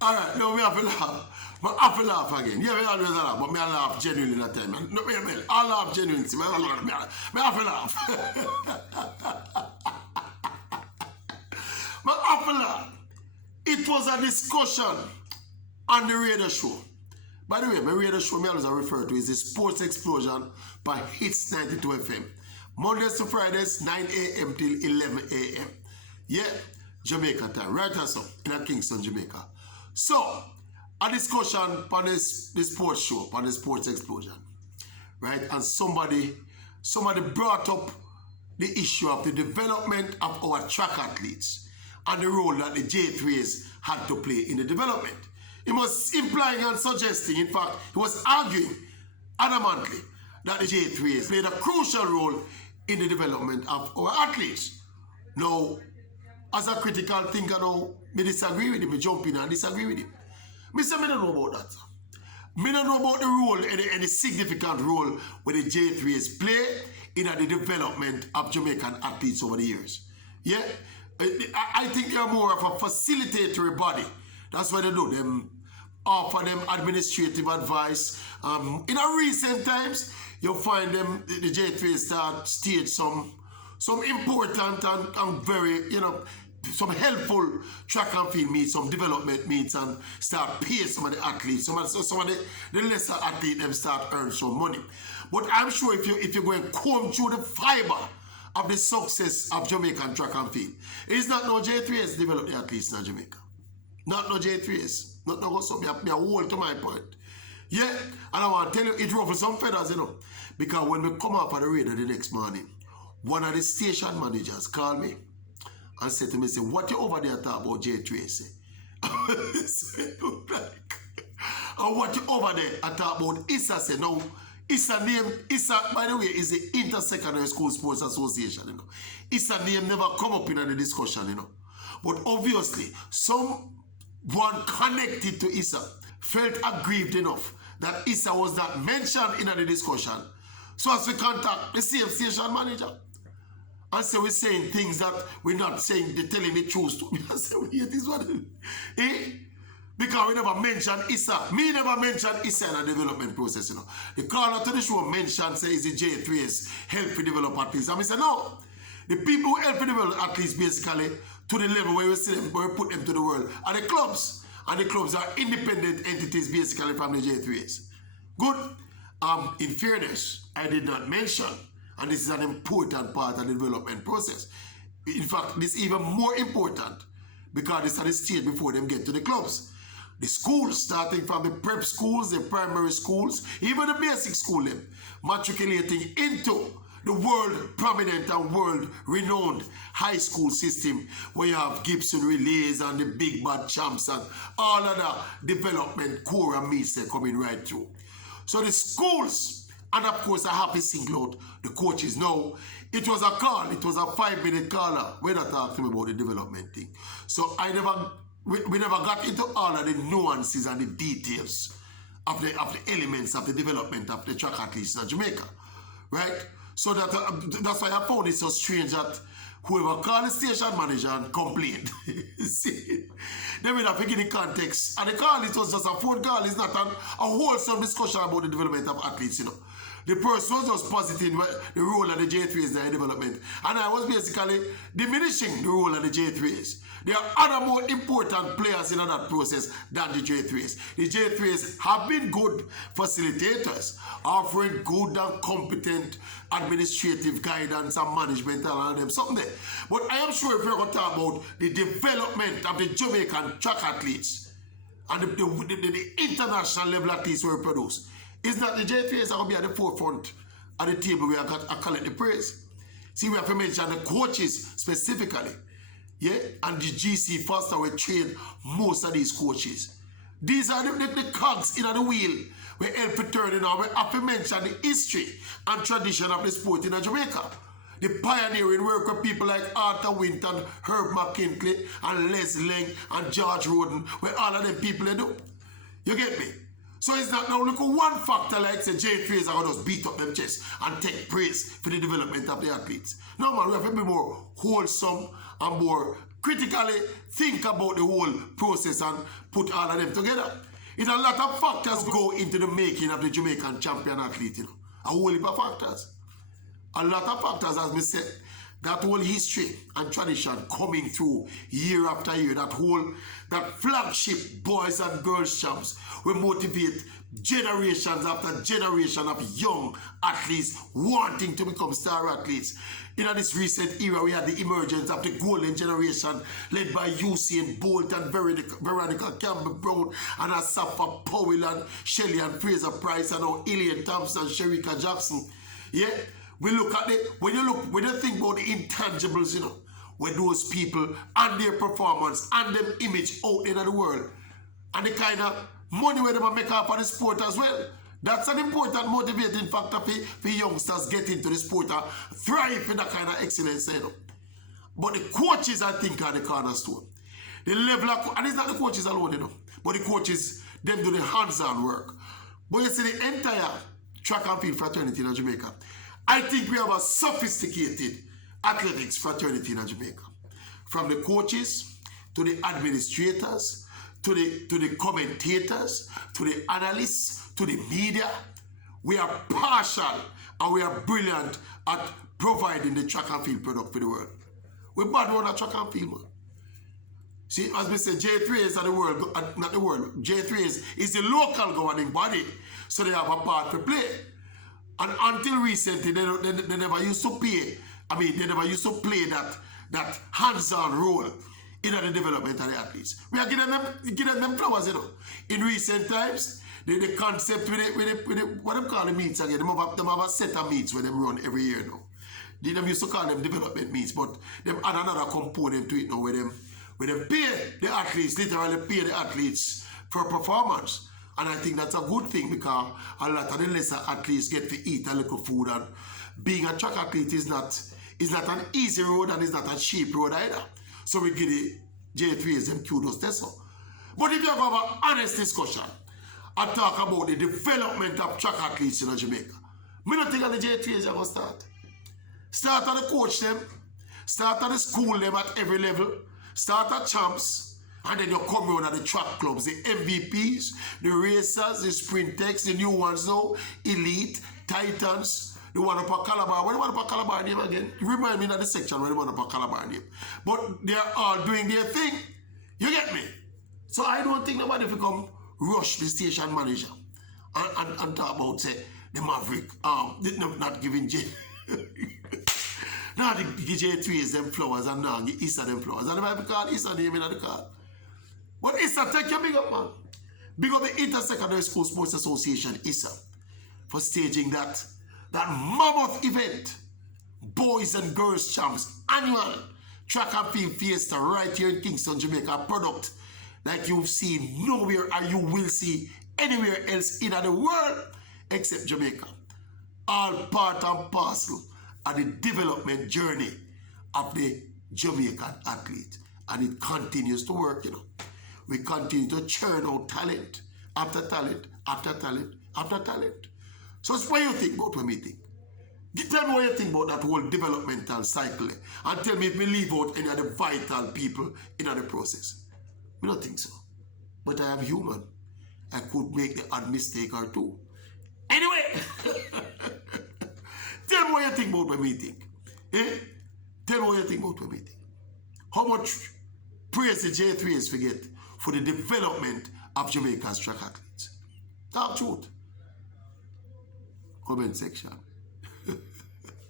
Alright, no, we have to laugh. But I have to laugh again. Yeah, we always laugh, but me I laugh genuinely that time. No, I laugh genuinely. Me have to laugh. Me have to laugh. It was a discussion on the radio show. By the way, my radio show me always refer to is the Sports Explosion by Hits 92 FM. Mondays to Fridays, 9 a.m. till 11 a.m. Yeah, Jamaica time. Right also in Kingston, Jamaica. So, a discussion on this sports show, on the Sports Explosion. Right? And somebody brought up the issue of the development of our track athletes and the role that the J3s had to play in the development. He was implying and suggesting, in fact, he was arguing adamantly that the J3s played a crucial role in the development of our athletes. Now, as a critical thinker now, me disagree with him, me jump in and disagree with him. Me say me don't know about that. Me don't know about the role, any significant role where the J3s play in the development of Jamaican athletes over the years. Yeah? I think they're more of a facilitatory body. That's what they do. Them offer them administrative advice. In a recent times, you'll find them, the J3s start stage some important and very, some helpful track and field meets, some development meets, and start pay some of the athletes. Some of the lesser athletes them start earn some money. But I'm sure if you go and comb through the fiber of the success of Jamaican track and field, it's not no J3s develop the athletes in Jamaica. Not no J3s. Not no go so. Me a hold to my point. Yeah, and I want to tell you, it ruffles some feathers, because when we come up on the radio the next morning, one of the station managers called me and said to me, say, what you over there talk about J3s? And what you over there talk about Issa say, no, Issa name, Issa, by the way, is the Inter-Secondary School Sports Association, Issa name never come up in the discussion, But obviously, someone connected to Issa felt aggrieved enough that Issa was not mentioned in the discussion. So as we contact the same station manager and say we're saying things that we're not saying, they're telling the truth to me. I say, well, yeah, this one. Because we never mentioned Issa. Me never mentioned Issa in the development process, The caller to the show mentioned, say, is the J3s help to develop athletes. And we say, no. The people who help to develop athletes basically to the level where we see them, where we put them to the world, are the clubs. And the clubs are independent entities basically from the J3s. Good. In fairness, I did not mention, and this is an important part of the development process. In fact, this is even more important because this is the stage before them get to the clubs. The schools, starting from the prep schools, the primary schools, even the basic school, them matriculating into the world prominent and world renowned high school system where you have Gibson Relays and the Big Bad Champs and all of the development core and meets they're coming right through. So the schools, and of course a happy single out the coaches. Now, it was a call, it was a 5-minute caller when I talked to him about the development thing. So we never got into all of the nuances and the details of the elements of the development of the track athletes in Jamaica. Right? So that's why I found it so strange that whoever called the station manager and complained, see, they will have to give the context. And the call, it was just a phone call. It's not a wholesome discussion about the development of athletes, The person was just positing the role of the J3s in their development. And I was basically diminishing the role of the J3s. There are other more important players in that process than the J3s. The J3s have been good facilitators, offering good and competent administrative guidance and management and all them something there. But I am sure if we're going to talk about the development of the Jamaican track athletes and the international level athletes we produce, is that the J3s are going to be at the forefront of the table where I collect the praise. See, we have to mention the coaches specifically. Yeah, and the GC Foster will train most of these coaches. These are the cogs in the wheel we help to turn in. We have to mention the history and tradition of the sport in Jamaica. The pioneering work with people like Arthur Winton, Herb McKinley, and Les Lang, and George Roden, where all of them people they do. You get me? So it's not now look at one factor like say J3s are going to just beat up them chest and take praise for the development of the athletes. No man, we have to be more wholesome and more critically think about the whole process and put all of them together. It's a lot of factors go into the making of the Jamaican champion athlete, you know. A whole heap of factors. A lot of factors, as we said. That whole history and tradition coming through year after year, that flagship boys and girls champs will motivate generations after generation of young athletes wanting to become star athletes. In this recent era, we had the emergence of the golden generation led by Usain Bolt and Veronica Campbell-Brown and Asafa Powell and Shelley and Fraser Price and now Ilian Thompson, Shericka Jackson. Yeah? We look at it, when you think about the intangibles, you know, when those people and their performance and their image out in the world, and the kind of money where they make up for the sport as well. That's an important motivating factor for youngsters get into the sport and thrive in that kind of excellence, you know. But the coaches, I think, are the cornerstone. The level of, and it's not the coaches alone, you know, but the coaches, them do the hands-on work. But you see the entire track and field fraternity in Jamaica, I think we have a sophisticated athletics fraternity in Jamaica. From the coaches, to the administrators, to the commentators, to the analysts, to the media. We are partial and we are brilliant at providing the track and field product for the world. We're bad on a track and field, man. See, as we say, J3S are the world, not the world. J3S is the local governing body, so they have a part to play. And until recently, they never used to pay. I mean, they never used to play that hands-on role in the development of the athletes. We are giving them flowers, you know. In recent times, the concept with it, what they call the meets again, them have a set of meets where they run every year now. They used to call them development meets, but they add another component to it now where them pay the athletes, literally pay the athletes for performance. And I think that's a good thing because a lot of the lesser athletes get to eat a little food, and being a track athlete is not an easy road and it's not a cheap road either. So we give the J3s them kudos there. So. But if you have an honest discussion and talk about the development of track athletes in Jamaica, I don't think the J3s are going to start. Start at the coach them, start at the school them at every level, start at champs, and then you come around at the track clubs, the MVPs, the racers, the sprintex, the new ones now, Elite, Titans, the one up at Calabar. What do you want up at Calabar name again? You remind me of the section where they want up at Calabar name. But they are all doing their thing. You get me? So I don't think nobody will come rush the station manager and talk about, say, the Maverick, not giving J. Now the J3 is them flowers and now the Issa them flowers. And if I call Issa name in the card. But Issa, take your big up, man. Big up the Intersecondary School Sports Association, Issa, for staging that mammoth event, Boys and Girls Champs, annual track and field fiesta right here in Kingston, Jamaica, a product like you've seen nowhere or you will see anywhere else in the world except Jamaica. All part and parcel of the development journey of the Jamaican athlete. And it continues to work, you know. We continue to churn out talent after talent after talent after talent. So that's what you think about what we think. Tell me what you think about that whole developmental cycle and tell me if we leave out any of the vital people in the process. I don't think so. But I am human. I could make the odd mistake or two. Anyway, tell me what you think about what we think. Eh? Tell me what you think about what we think. How much praise the J3s forget for the development of Jamaica's track athletes? Talk truth. Comment section.